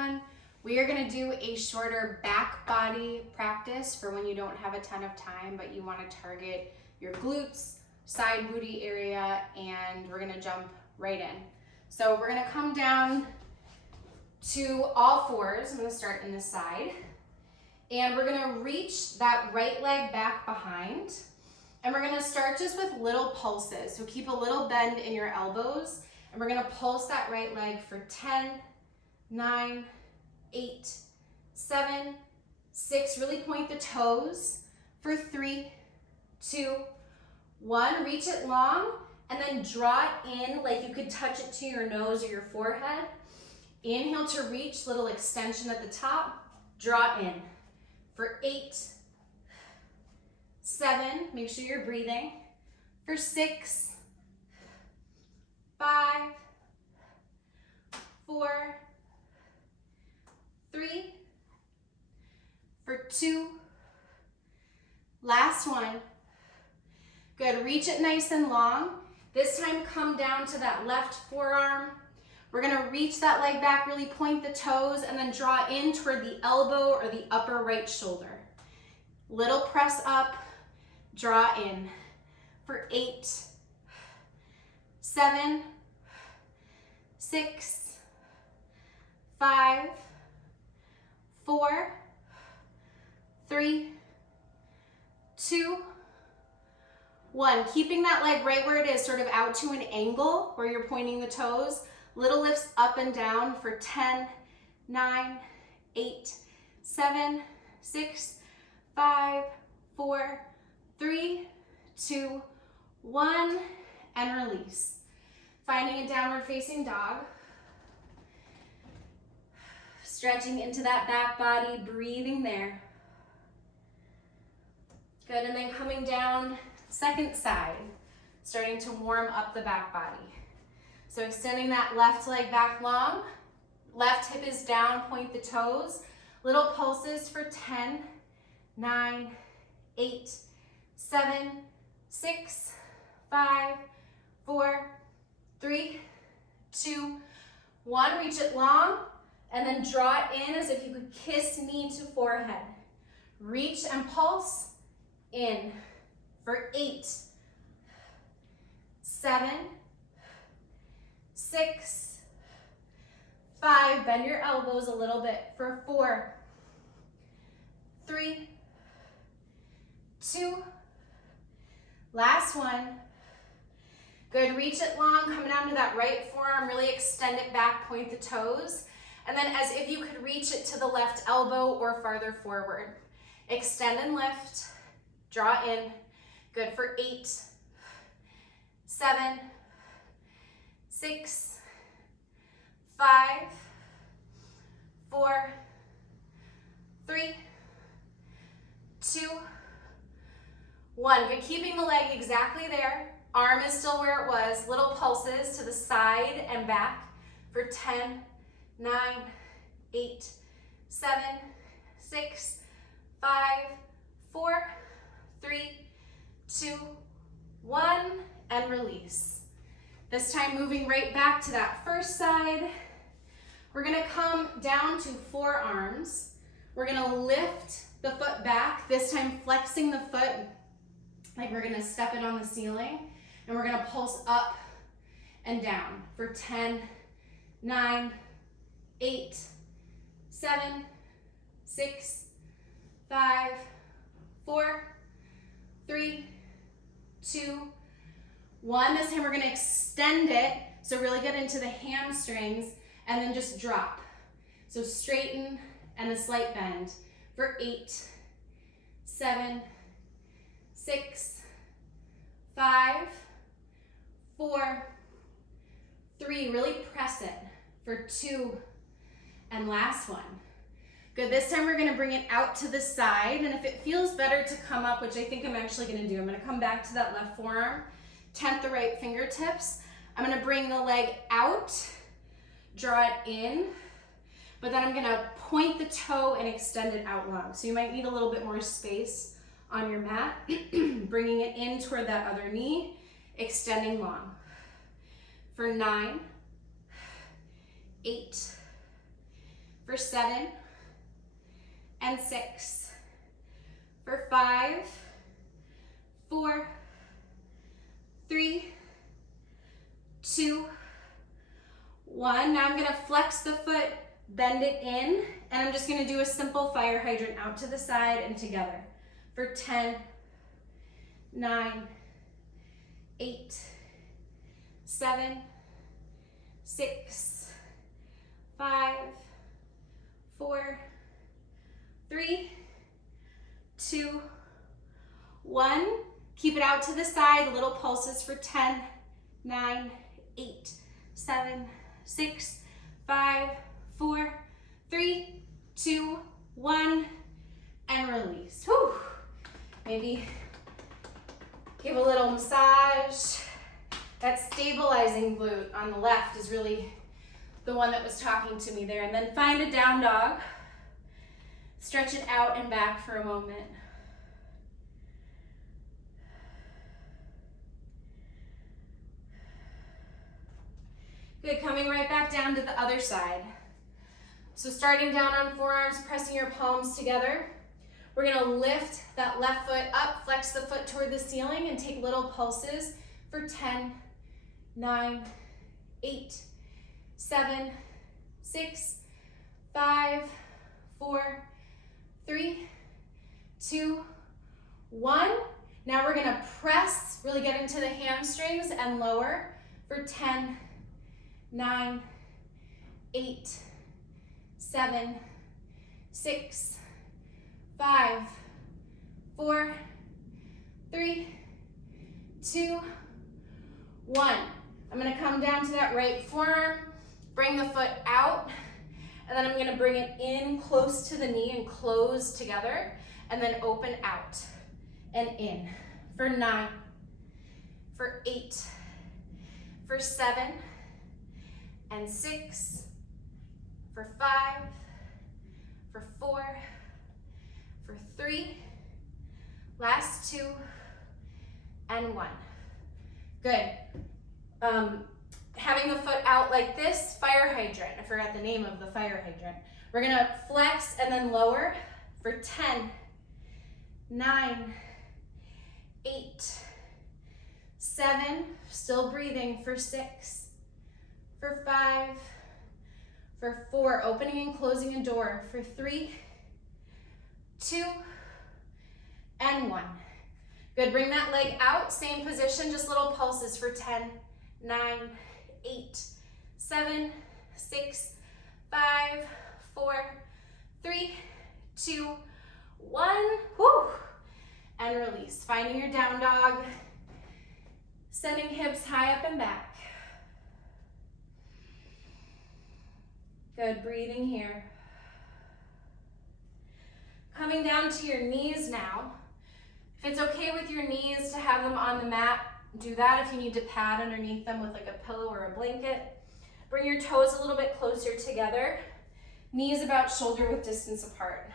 everyone. We are gonna do a shorter back body practice for when you don't have a ton of time, but you wanna target your glutes, side booty area, and we're gonna jump right in. So we're gonna come down to all fours. I'm gonna start in the side. And we're gonna reach that right leg back behind. And we're gonna start just with little pulses. So keep a little bend in your elbows. And we're gonna pulse that right leg for 10, 9, 8, 7, 6. Really point the toes for 3, 2, 1. Reach it long and then draw it in like you could touch it to your nose or your forehead. Inhale to reach, little extension at the top. Draw in for 8, 7. Make sure you're breathing. For 6, 5, 4, 3, for 2, last one. Good, reach it nice and long. This time come down to that left forearm. We're gonna reach that leg back, really point the toes, and then draw in toward the elbow or the upper right shoulder. Little press up, draw in for 8, 7, 6, 5, 4, 3, 2, 1. Keeping that leg right where it is, sort of out to an angle where you're pointing the toes. Little lifts up and down for 10, 9, 8, 7, 6, 5, 4, 3, 2, 1, and release. Finding a downward facing dog. Stretching into that back body, breathing there. Good, and then coming down, second side, starting to warm up the back body. So extending that left leg back long, left hip is down, point the toes. Little pulses for 10, 9, 8, 7, 6, 5, 4, 3, 2, 1. Reach it long and then draw it in as if you could kiss knee to forehead. Reach and pulse in for 8, 7, 6, 5, bend your elbows a little bit for 4, 3, 2, last one. Good, reach it long, come down to that right forearm, really extend it back, point the toes, and then as if you could reach it to the left elbow or farther forward. Extend and lift, draw in, good for 8, 7, 6, 5, 4, 3, 2, 1. Good, keeping the leg exactly there. Arm is still where it was. Little pulses to the side and back for 10, 9, 8, 7, 6, 5, 4, 3, 2, 1, and release. This time moving right back to that first side. We're gonna come down to forearms. We're gonna lift the foot back, this time flexing the foot like we're gonna step it on the ceiling. And we're gonna pulse up and down for 10, 9, 8, 7, 6, 5, 4, 3, 2, 1. This time we're gonna extend it, so really get into the hamstrings and then just drop. So straighten and a slight bend for 8, 7, 6, 5, 4, 3. Really press it for 2, and last one. Good, this time we're gonna bring it out to the side, and if it feels better to come up, which I think I'm actually gonna do, I'm gonna come back to that left forearm, tent the right fingertips. I'm gonna bring the leg out, draw it in, but then I'm gonna point the toe and extend it out long. So you might need a little bit more space on your mat. Bringing it in toward that other knee, extending long. For 9, 8, for 7 and 6, for 5, 4, 3, 2, 1. Now I'm gonna flex the foot, bend it in, and I'm just gonna do a simple fire hydrant out to the side and together for 10, 9, 8, 7, 6, 5, 4, 3, 2, 1. Keep it out to the side, little pulses for 10, 9, 8, 7, 6, 5, 4, 3, 2, 1, and release. Whew. Maybe give a little massage. That stabilizing glute on the left is really the one that was talking to me there. And then find a down dog. Stretch it out and back for a moment. Good, coming right back down to the other side. So starting down on forearms, pressing your palms together. We're gonna lift that left foot up, flex the foot toward the ceiling, and take little pulses for 10, 9, 8, 7, 6, 5, 4, 3, 2, 1. Now we're gonna press, really get into the hamstrings and lower for 10, 9, 8, 7, 6, 5, 4, 3, 2, 1. I'm gonna come down to that right forearm, bring the foot out, and then I'm gonna bring it in close to the knee and close together, and then open out and in for 9, for 8, for 7, and 6, for 5, for 4, for 3, last 2, and 1. Good. Having the foot out like this, fire hydrant. I forgot the name of the fire hydrant. We're gonna flex and then lower for 10, 9, 8, 7, still breathing for 6, for 5, for 4, opening and closing a door for 3, 2, and 1. Good, bring that leg out, same position, just little pulses for 10, 9, 8, 7, 6, 5, 4, 3, 2, 1. Whew. And release. Finding your down dog, sending hips high up and back. Good, breathing here. Coming down to your knees now. If it's okay with your knees to have them on the mat, do that. If you need to pad underneath them with like a pillow or a blanket. Bring your toes a little bit closer together. Knees about shoulder width distance apart.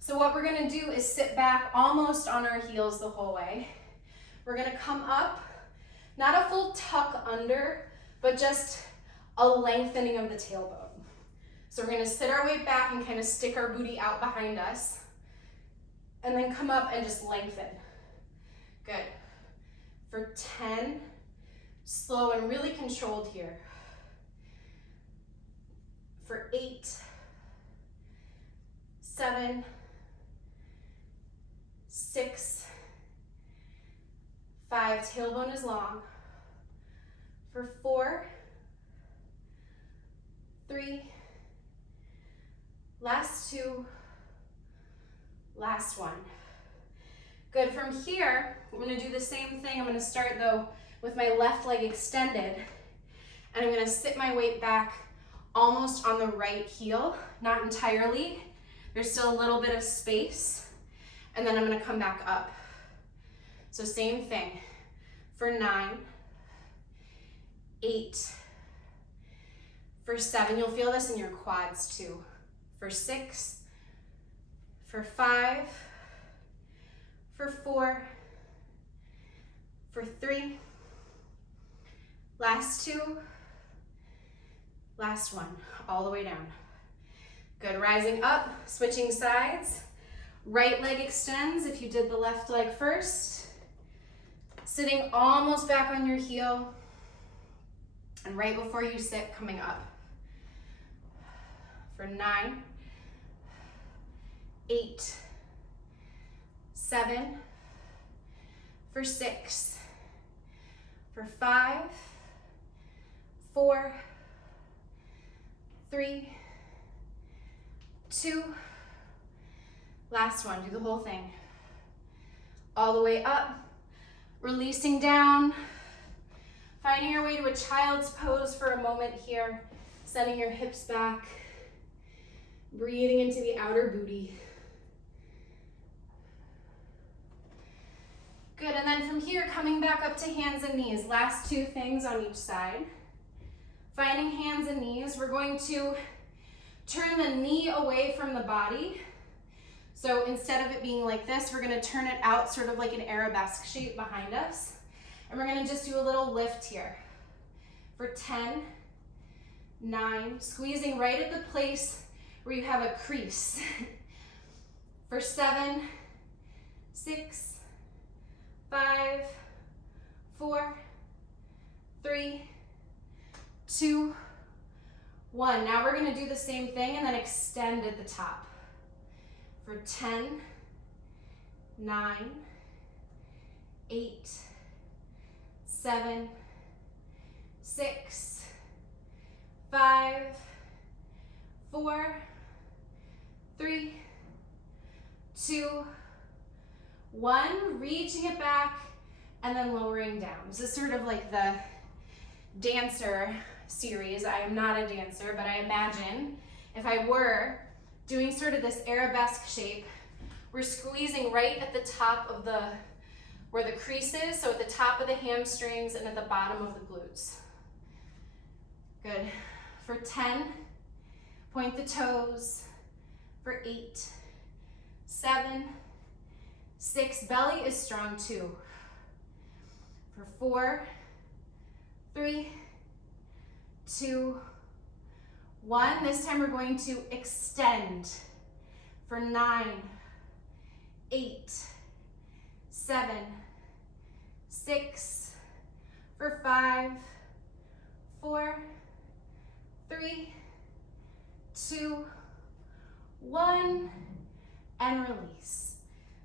So what we're gonna do is sit back almost on our heels the whole way. We're gonna come up, not a full tuck under, but just a lengthening of the tailbone. So we're gonna sit our weight back and kind of stick our booty out behind us, and then come up and just lengthen. Good. For 10, slow and really controlled here. For 8, 7, 6, 5, tailbone is long. For 4, 3, last 2, last 1. Good, from here, I'm gonna do the same thing. I'm gonna start though with my left leg extended, and I'm gonna sit my weight back almost on the right heel, not entirely. There's still a little bit of space, and then I'm gonna come back up. So same thing, for 9, 8, for 7, you'll feel this in your quads too. For 6, for 5, for 4, for 3, last 2, last 1, all the way down. Good, rising up, switching sides. Right leg extends if you did the left leg first. Sitting almost back on your heel. And right before you sit, coming up. For 9, 8, 7, for 6, for 5, 4, 3, 2, last one, do the whole thing. All the way up, releasing down, finding your way to a child's pose for a moment here, sending your hips back, breathing into the outer booty. Good, and then from here, coming back up to hands and knees. Last 2 things on each side. Finding hands and knees, we're going to turn the knee away from the body. So instead of it being like this, we're gonna turn it out sort of like an arabesque shape behind us. And we're gonna just do a little lift here. For 10, 9, squeezing right at the place where you have a crease. For 7, 6, 5, 4, 3, 2, 1. Now we're gonna do the same thing and then extend at the top. For 10, 9, 8, 7, 6, 5, 4, 3, 2, 1. Reaching it back and then lowering down. This is sort of like the dancer series. I am not a dancer, but I imagine if I were doing sort of this arabesque shape, we're squeezing right at the top of where the crease is, so at the top of the hamstrings and at the bottom of the glutes. Good. For 10, point the toes. For 8, 7, 6, belly is strong too. For 4, 3, 2, 1. This time we're going to extend. For 9, 8, 7, 6, for 5, 4, 3, 2, 1, and release.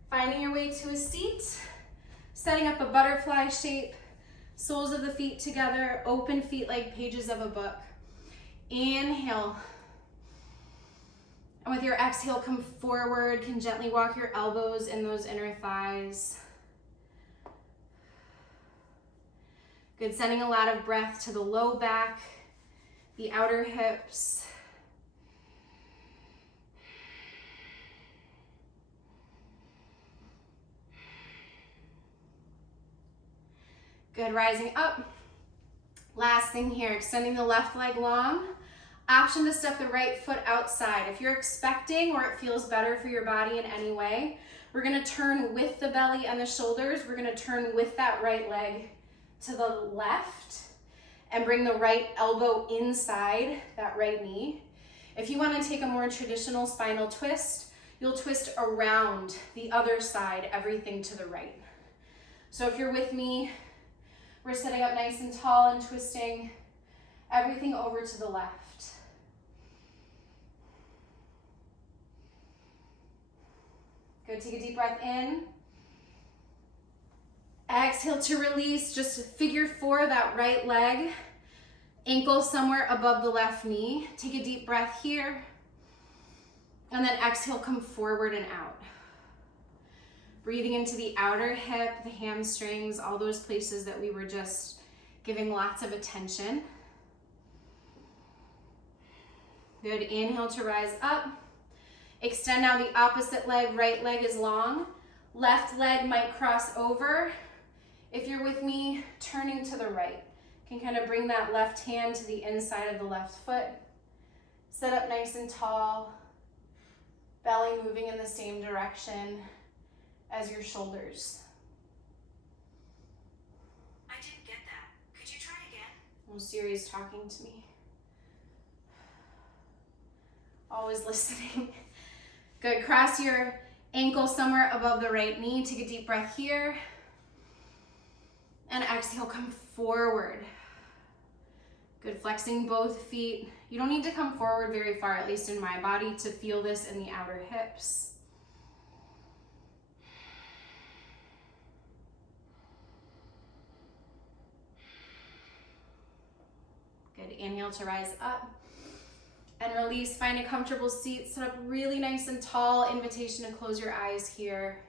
Finding your way to a seat, setting up a butterfly shape, soles of the feet together, open feet like pages of a book. Inhale. And with your exhale, come forward, can gently walk your elbows in those inner thighs. Good, sending a lot of breath to the low back, the outer hips. Good, rising up. Last thing here, extending the left leg long. Option to step the right foot outside. If you're expecting or it feels better for your body in any way, we're gonna turn with the belly and the shoulders. We're gonna turn with that right leg to the left and bring the right elbow inside that right knee. If you wanna take a more traditional spinal twist, you'll twist around the other side, everything to the right. So if you're with me, we're sitting up nice and tall and twisting everything over to the left. Good, take a deep breath in. Exhale to release, just figure 4 that right leg, ankle somewhere above the left knee. Take a deep breath here. And then exhale, come forward and out. Breathing into the outer hip, the hamstrings, all those places that we were just giving lots of attention. Good, inhale to rise up. Extend now the opposite leg, right leg is long. Left leg might cross over. If you're with me, turning to the right. You can kind of bring that left hand to the inside of the left foot. Sit up nice and tall. Belly moving in the same direction as your shoulders. I didn't get that. Could you try again? Oh, Siri's talking to me. always listening. Good, cross your ankle somewhere above the right knee. Take a deep breath here. And exhale, come forward. Good, flexing both feet. You don't need to come forward very far, at least in my body, to feel this in the outer hips. Good, inhale to rise up and release. Find a comfortable seat, sit up really nice and tall. Invitation to close your eyes here.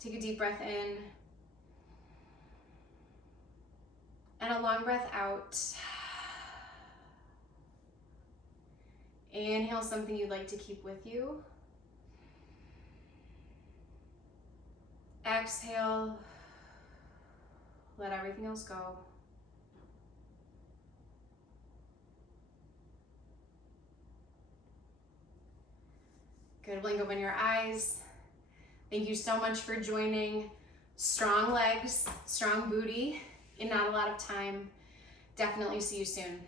Take a deep breath in. And a long breath out. Inhale something you'd like to keep with you. Exhale. Let everything else go. Good, blink open your eyes. Thank you so much for joining. Strong legs, strong booty in not a lot of time. Definitely see you soon.